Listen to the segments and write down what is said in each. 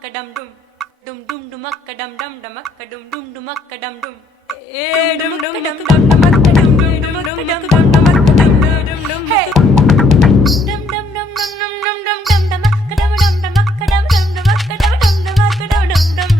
dumakka dum dumakka dum damakka dum dumakka dum dum dumakka dum damakka dum dumakka dum damakka dum hey dum dum dum dum dum dum dum damakka dum damakka dum damakka dum damakka dum dum dum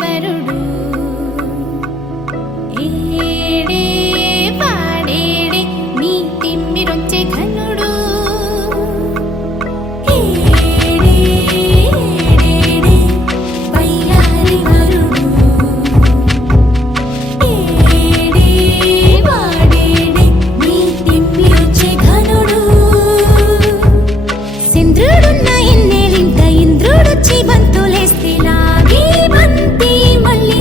వరుడు ఏడే పాడేడే నీ తిమ్మిరొచ్చే ఘనుడు ఏడే ఏడే వయ్యారి వరుడు ఏడే పాడేడే నీ తిమ్మిరొచ్చే ఘనుడు సింద్రుడున్న ఎన్నేలింక ఇంద్రుడొచ్చి బంతులేస్తే లాగే బంతి మళ్ళీ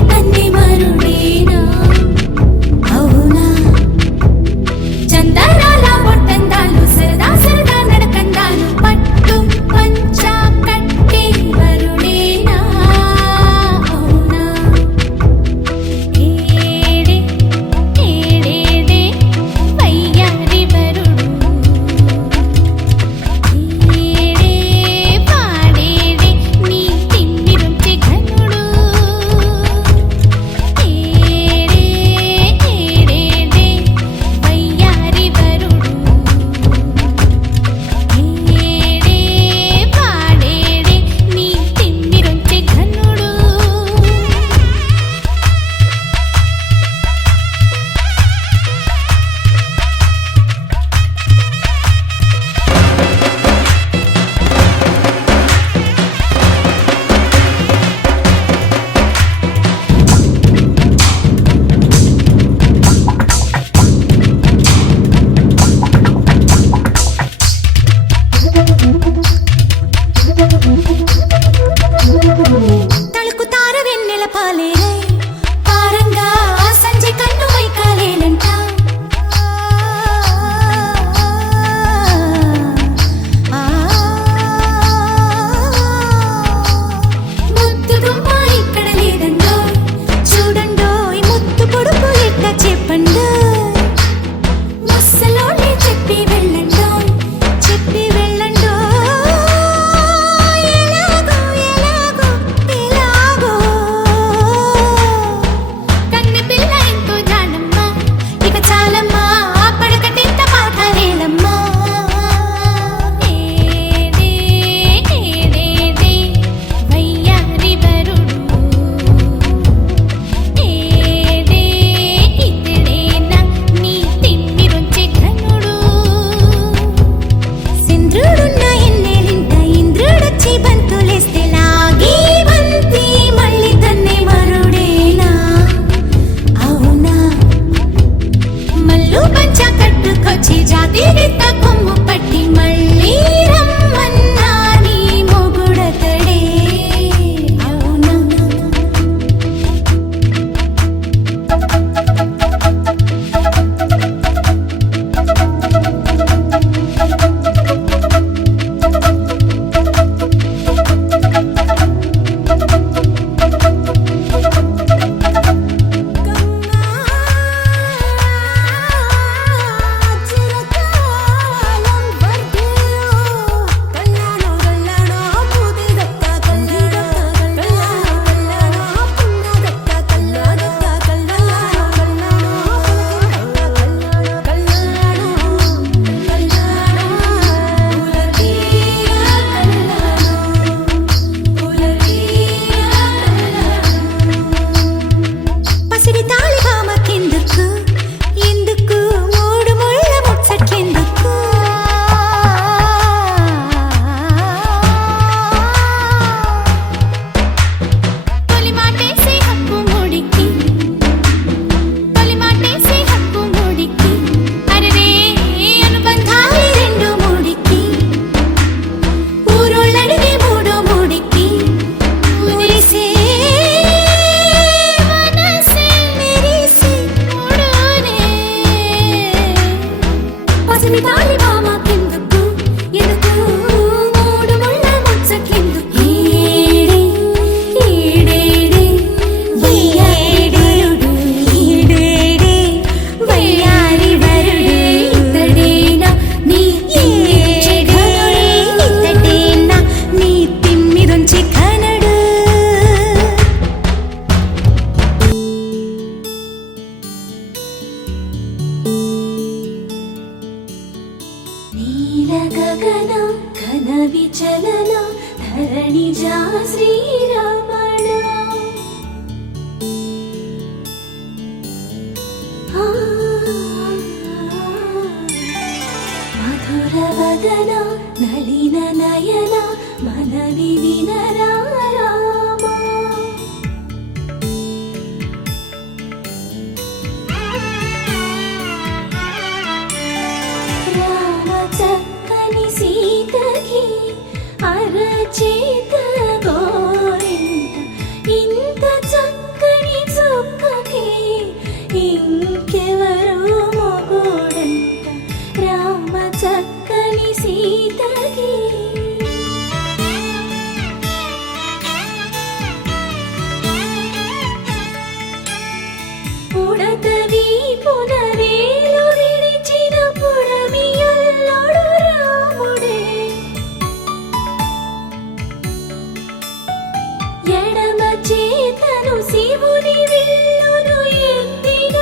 ఎడమ చేతను శివుని విల్లును ఎత్తిన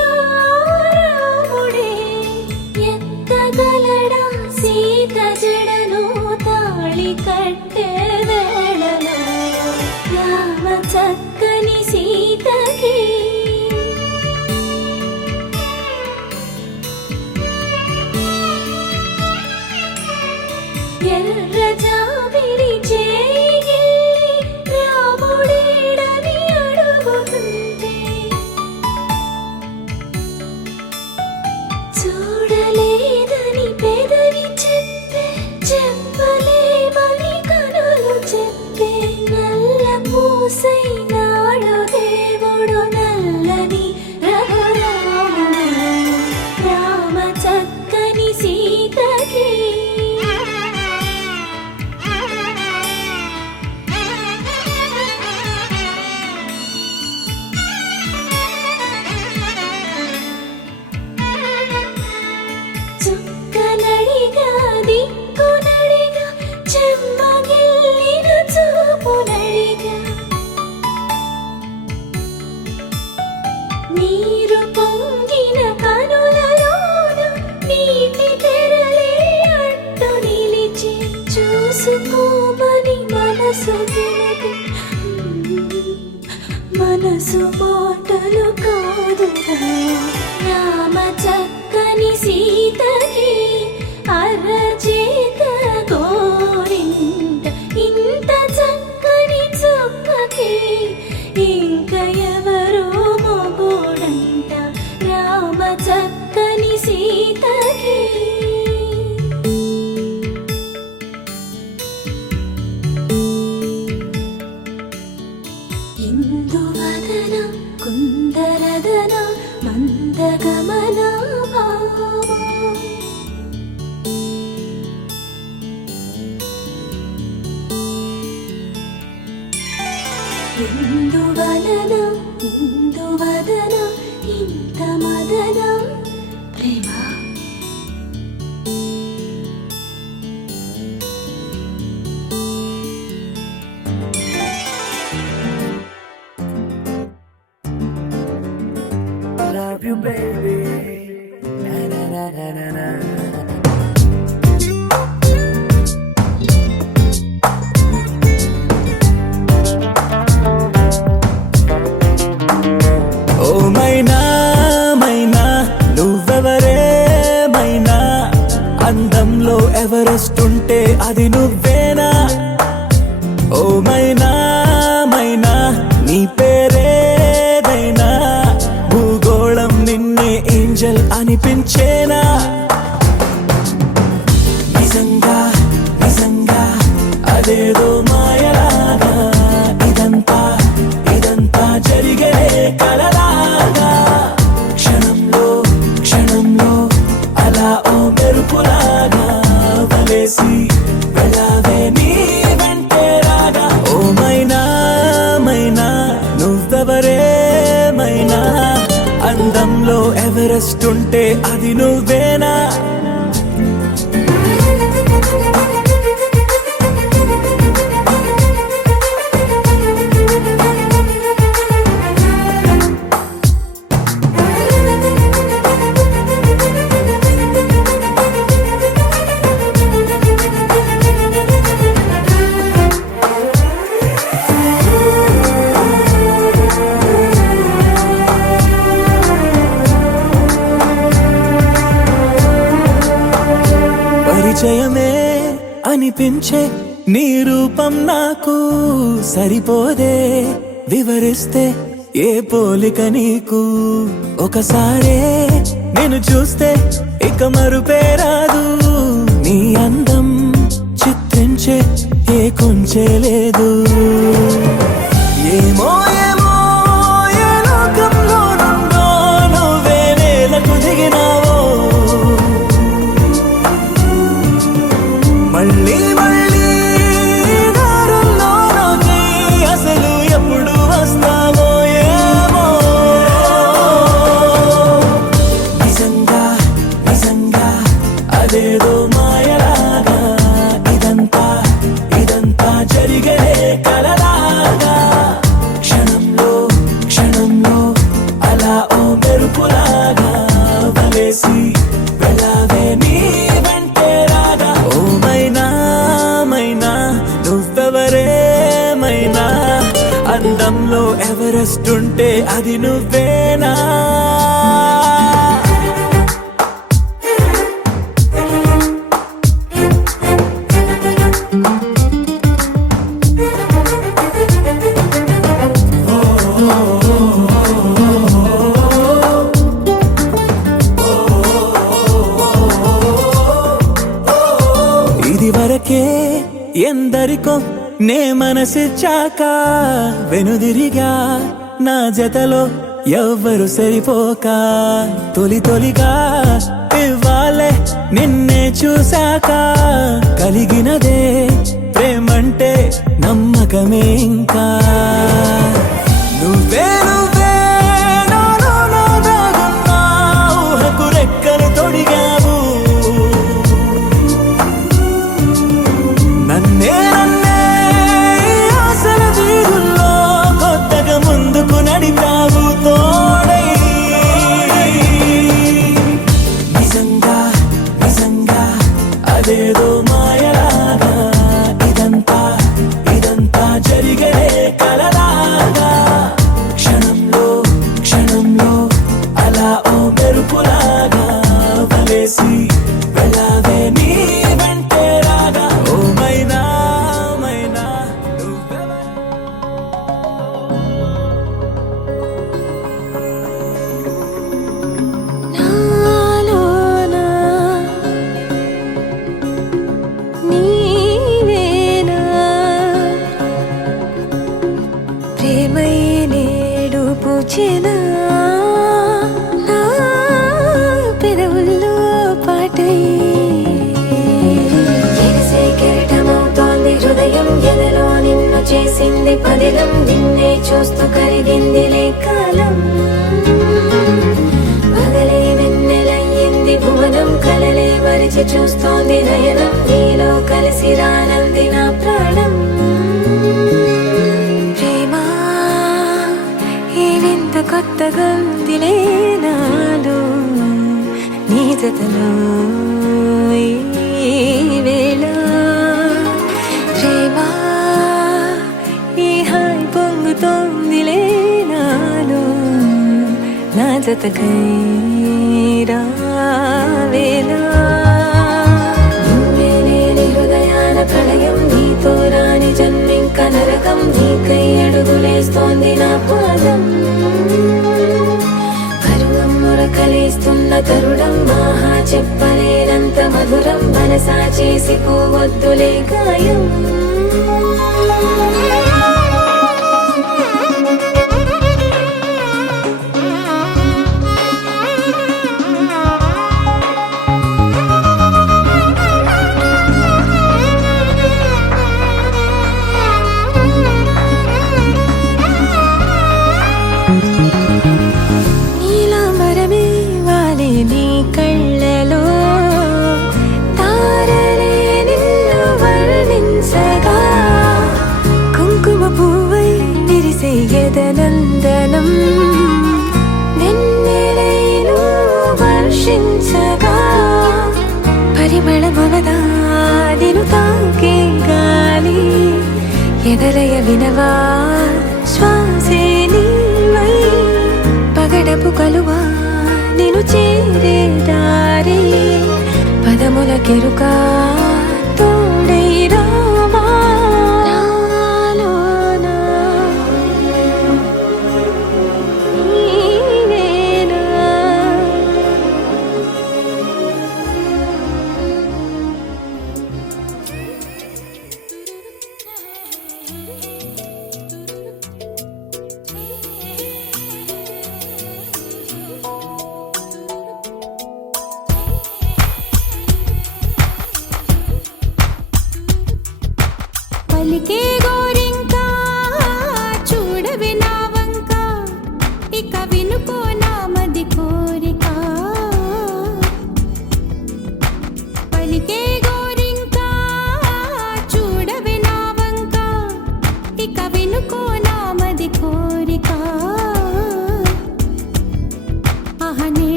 రాముడే ఎత్తగలడా సీత జడను తాళి కట్టే వేళలో రామ చక్కని సీతకి ఎర్ర జాబిలి చేయి రాముడేడని అడుగుతుంటే చూడలేదని పెదవి చెప్పే చెప్పలేమని కనులు చెప్పే నల్ల పూసై నాడు దేవుడు నల్లని రఘురాముడు రామ చక్కని సీతకి చుక్కనడిగా దిక్కునడిగా చెమ్మగిల్లిన చూపునడిగా నీరు పొంగిన కనులలోన నీటి తెరలే అడ్డు నిలిచి చూసుకోమని మనసు తెలిపి మనసు మాటలు కాదుగా రామ చక్కని సీతకి అరచేత గోరింట ఇంత చక్కని చుక్కకి ఇంక ఎవరో మొగుడంట రామ చక్కని సీతకి ఇందువదన కుందరదన మందగమన భామ ఇందువదన ఇందువదన ఇంత మదన ప్రేమ love you, baby. Na na na na na na. ఓ మైనా మైనా నువ్వెవరే మైనా అందంలో ఎవరెస్ట్ ఉంటే అది నువ్వేనా ఓ మైనా మైనా నీ పేరేదైనా భూగోళం నిన్నే ఏంజల్ అనిపించేనా నిజంగా నిజంగా అదేదో మాయలాగా ఇదంతా ఇదంతా జరిగే కలలాగా క్షణంలో క్షణంలో అలా ఓ మెరుపులాగా వలేసి వెళ్ళావే నీ వెంటే రాగా ఓ మైనా మైనా నువ్వెవరే మైనా అందంలో ఎవరెస్ట్ ఉంటే అది నువ్వేనా పరిచయమే అనిపించే నీ రూపం నాకు సరిపోదే వివరిస్తే ఏ పోలిక నీకు ఒకసారే నేను చూస్తే ఇక మరుపే రాదు నీ అందం చిత్రించే ఏ కొంచె లేదు ఏమో ఏమో ఏ లోకంలో నుండో నువ్వే నేలకు దిగినావో మళ్ళీ మళ్ళీ దారుల్లోకి అసలు ఎప్పుడు వస్తావో ఏమో నిజంగా నిజంగా అదేదో మాయలాగా ఇదంతా ఇదంతా జరిగే కలలాగా అందంలో ఎవరెస్ట్ ఉంటే అది నువ్వేనా ఇది వరకే ఎందరికో నే మనసిచ్చాక వెనుదిరిగా నా జతలో ఎవ్వరు సరిపోక తొలిగా ఇవ్వాలే నిన్నే చూశాక కలిగినదే ప్రేమంటే నమ్మకమే ఇంకా నువ్వే నువ్వే నాలో నా దాగున్నా ఊహకు రెక్కలు తొడిగావు నన్నే ఆశల వీధుల్లో కొత్తగా ముందుకు నడిపావు తోడై నిజంగా నిజంగా అదేదో మాయలాగా ఇదంతా జరిగలే కలలాగా క్షణంలో అలా ఓ మెరుపులాగా వలేసి వెళ్ళావే నీ వెంటే రాగా ఓ మైనా నాలోనా నీవేనా ప్రేమై నేడు పూచెనా నా పెదవుల్లో పాటై ఎగసే కెరటమవుతోంది హృదయం ఎదలో నిన్ను చేసింది పదిలం నిన్నే చూస్తూ కరిగిందిలే కాలం పగలే వెన్నెలయ్యింది భువనం కలలే మరిచి చూస్తోంది నయనం నీలో కలిసి రానంది నా ప్రాణం ప్రేమ ఈ వింత కొత్తగా ఉందిలే నాలో నీ జతలో ఈ వేళ ప్రేమ ఈ హాయి పొంగుతోందిలే నాలో నా జతకై రావేలా నువ్వే లేని హృదయాల ప్రళయం నీతో రాని జన్మింక నరకం నీకై అడుగులేస్తోంది నా పాదం పరువం మురకలేస్తున్న తరుణం ఆహా చెప్పలేనంత మధురం మనసా చేసి పోవద్దులే గాయం నీలాంబరమే వాలే నీ కళ్ళలో తారలే నిన్ను వర్ణించగా కుంకుమ పువ్వై విరిసే ఎదనందనం వెన్నెలైను వర్షించగా పరిమళమవదా నిన్ను తాకే గాలి ఎదలయ వినవా శ్వాసే నీవై పగడపు కలువా నిన్ను చేరే దారి పదముల కెరుక తోడై రావా నాలోనా నీవేనా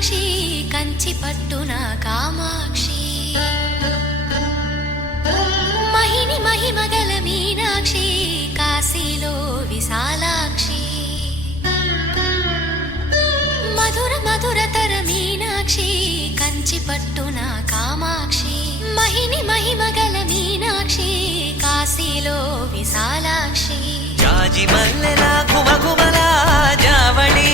మీనాక్షి కంచి పట్టున కామాక్షి మహిని మహిమగల మీనాక్షి కాశీలో విశాలాక్షి మధుర మధురతర మీనాక్షి కంచి పట్టున కామాక్షి మహిని మహిమగల మీనాక్షి కాశీలో విశాలాక్షి జాజి మల్లెలా కుమకుమలా జావళి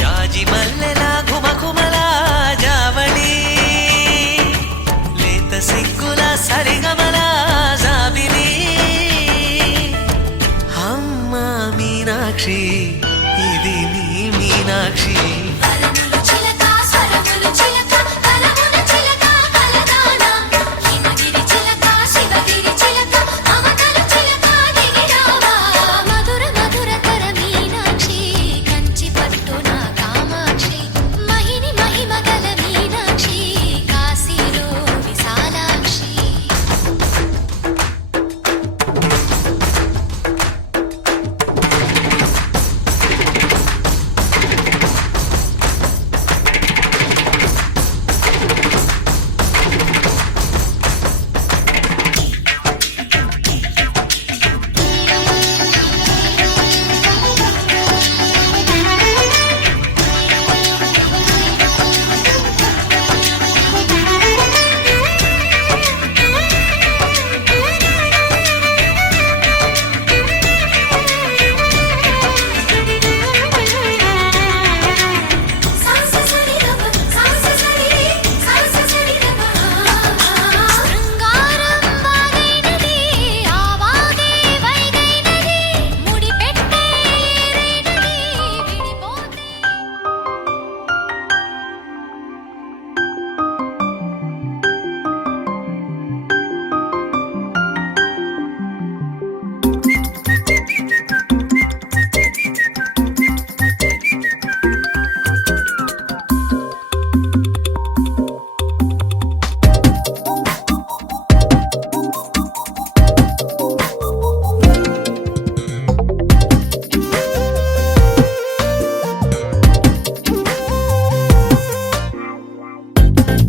జాజి మల్లెలా కుమకుమలా జావళి లేత సిగ్గుల సరిగమల జాబిలి అమ్మ మీనాక్షి ఇది నీ మీనాక్షి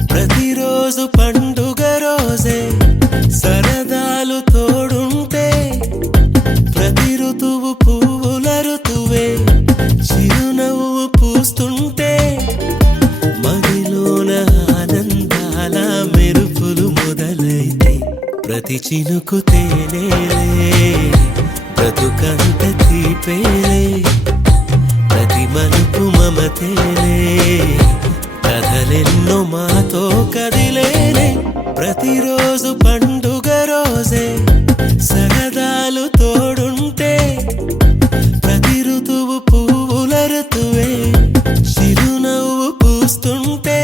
ప్రతిరోజు పండుగ రోజే సరదాలు తోడుంటే ప్రతి ఋతువు పువ్వుల ఋతువే చిరునవ్వు పూస్తుంటే మదిలోన ఆనందాల మెరుపులు మొదలైతే ప్రతి చినుకు తేనేలే బ్రతుకంత తీపేలే ప్రతి మలుపు మమతేలే కథలెన్నో మాతో కదిలేనే ప్రతిరోజు పండుగ రోజే సరదాలు తోడుంటే ప్రతి ఋతువు పువ్వుల ఋతువే చిరునవ్వు పూస్తుంటే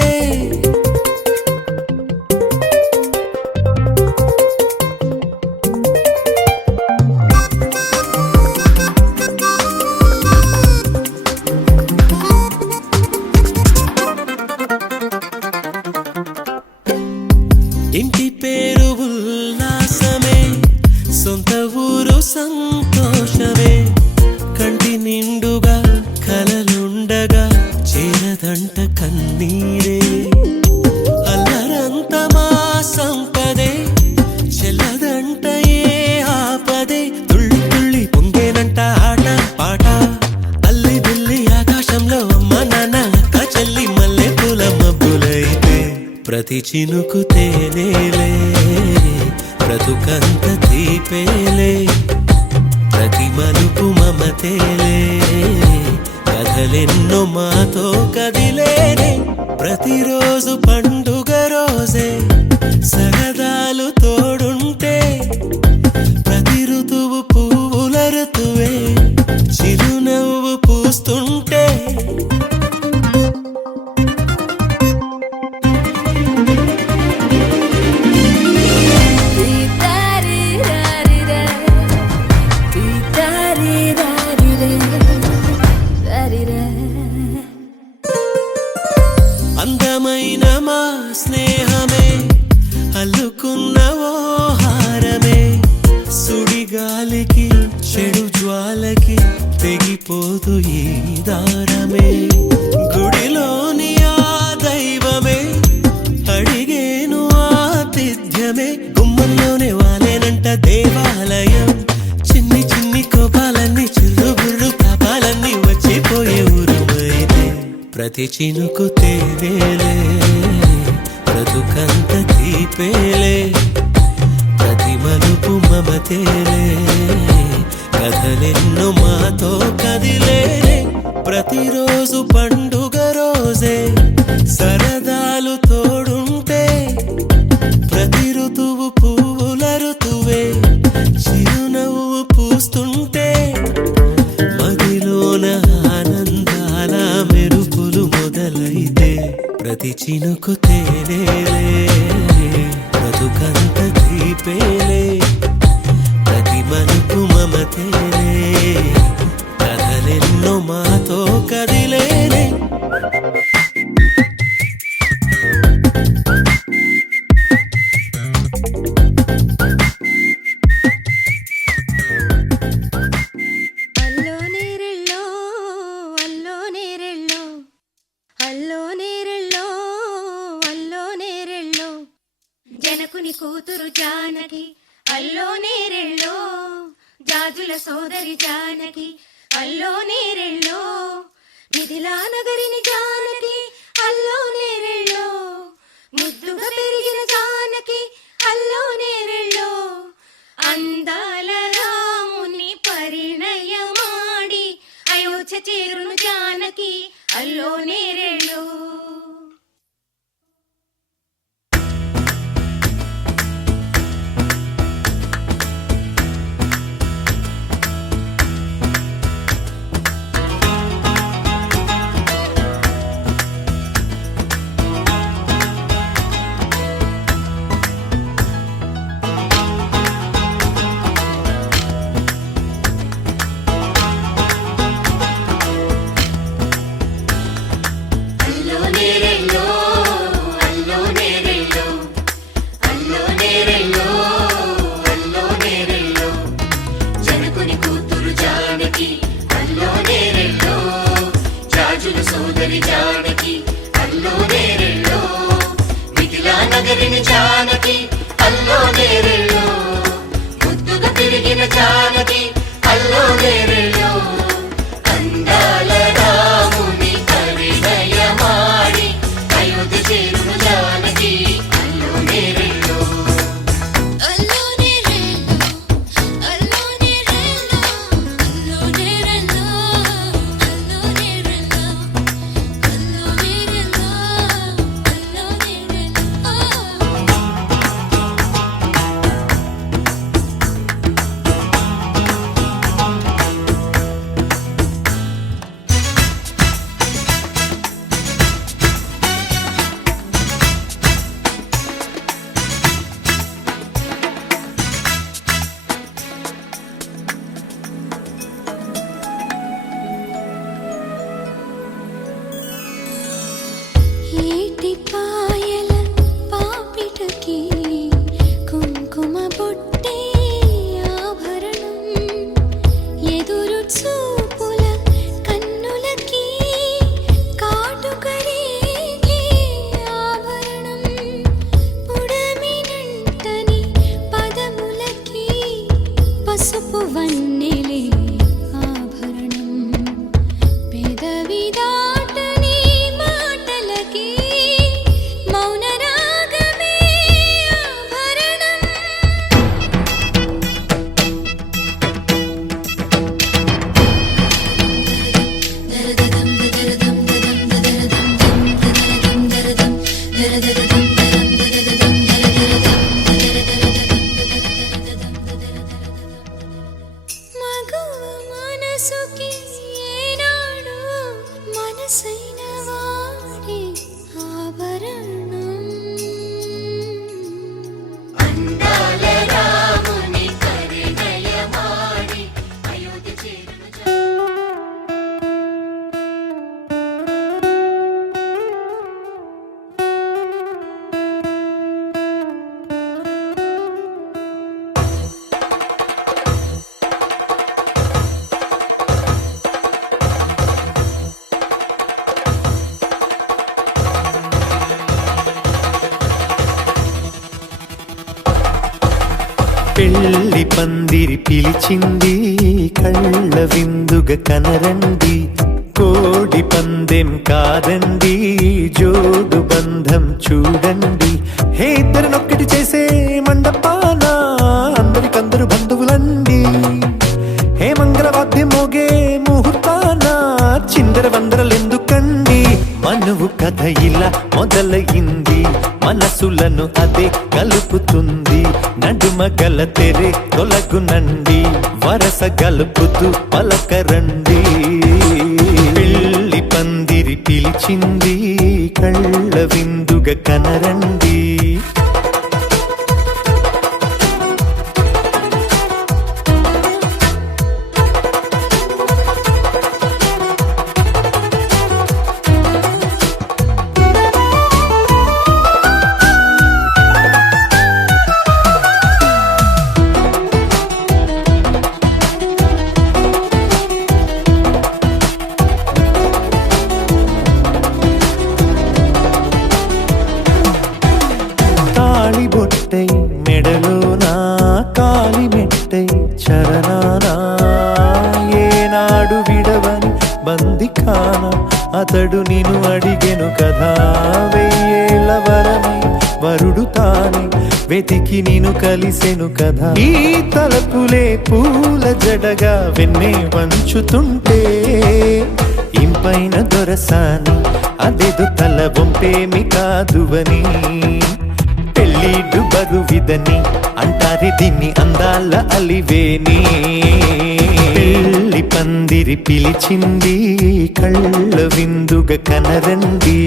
ఇంటి పేరు ఉల్లాసమే సొంత ఊరు సంతోషమే కంటి నిండుగా కలలుండగా చేరదంట కన్నీరే అల్లరంత మా సంపదే చెల్లదంట ఏ ఆపదే తుళ్ళి తుళ్ళి పొంగేనంట ఆట పాట అల్లి బిల్లి ఆకాశంలో అమ్మ నాన్న అక్క చెల్లి మల్లె పూల మబ్బులైతే ప్రతి చినుకు తేనేలే బ్రతుకంత తీపేలే ప్రతి మలుపు మమతేలే కథలెన్నో మాతో కదిలేనే ప్రతిరోజు పండుగ రోజే సరదాలు తోడుంటే ప్రతి ఋతువు పువ్వుల ఋతువే చిరునవ్వు పూస్తుంటే అందమైన మా స్నేహమే అల్లుకున్న ఓ హారమే సుడిగాలికి చెడు జ్వాలకి తెగిపోదు ప్రతి చినుకు తేనేలే బ్రతుకంత తీపేలే ప్రతి మలుపు మమతేలే కథలెన్నో మాతో కదిలేలే ప్రతిరోజు పండుగ రోజే సరదాలు తోడుంటే ప్రతి ఋతువు పువ్వుల ఋతువే చిరునవ్వు పూస్తుంటే మదిలోన ఆనందాల మెరుపులు మొదలైతే ప్రతి చినుకు తేనేలే బ్రతుకంత తీపేలే ప్రతి మలుపు మమతేలే కథలెన్నో మాతో కదిలేలే అల్లో నేరెళ్ళో అల్లో నేరెళ్ళో అల్లో నేరెళ్ళో అల్లో నేరెళ్ళో జనకుని కూతురు జానకి అల్లో నేరెళ్ళో జాజుల సోదరి జానకి అల్లో నేరెళ్ళో మిథిలా నగరిని జానకి అల్లో నేరెళ్ళో ముద్దుగా పెరిగిన జానకి అల్లో నేరెళ్ళో అందాల రాముని పరిణయమాడి అయోధ్య చేరును జానకి అల్లో నేరెళ్ళో జానకి అల్లో నేరెళ్ళో ముద్దుగా పెరిగిన జానకి అల్లో నేరెళ్ళో అందాల రాముని పరిణయమాడి అయోధ్య చేరును జానకి అల్లో నేరెళ్ళో అల్లో నేరెళ్ళో అల్లో నేరెళ్ళో అల్లో నేరెళ్ళో అల్లో నేరెళ్ళో అల్లో నేరెళ్ళో అల్లో నేరెళ్ళో ఏటి పాయల పాపిటకి కుంకుమ బొట్టే ఆభరణం ఎదురు చూపుల కన్నులకి కాటుకరేగే ఆభరణం పుడమినంటని పదములకి పసుపు వన్నెలే ఆభరణం పెదవి దాటని మాటలకి మౌన రాగమే ఆభరణం దరదదం దరదం దదం దరదం దరదం దరదం దరదం దరదం మగువ మనసుకి ఏనాడు మనసైన వాడి ఆభరణం అందాల రాముని పరిణయమాడి అయోధ్య చేరును పెళ్లి పందిరి పిలిచింది కళ్ళ విందుగ కనరండి కోడి పందెం కాదండి, జోడు బంధం చూడండి. హే ఇద్దరినొక్కటి చేసే మండపాన అందరికందరు బంధువులండి. హే మంగళవాద్యం మోగే ముహూర్తాన చిందర వందరలెందుకండి. మనువు కథ ఇలా మొదలయింది, మనసులను అదే కలుపుతుంది. నడుమ గల తెరే తొలగునండి, వరస గలుపుతూ పలకరండి. పెళ్లి పందిరి పిలిచింది, కళ్ళ విందుగా కనరండి. బొట్టై మెడలోనా కాలి మెట్టై చరణానా, ఏనాడు విడవని బందికాన అతడు నిన్ను అడిగెను కదా. వెయ్యేళ్ళ వరమై వరుడు తానే వెతికి నిన్ను కలిసెను కదా. ఈ తలపులే పూల జడగా వెన్నే వంచుతుంటే, ఇంపైన దొరసాని అదేదో తల వంపేమి కాదువని. పెళ్ళిడు బరువిదని అంటారే దీన్ని అందాల అలివేని. పెళ్లి పందిరి పిలిచింది, కళ్ళ విందుగా కనరండి.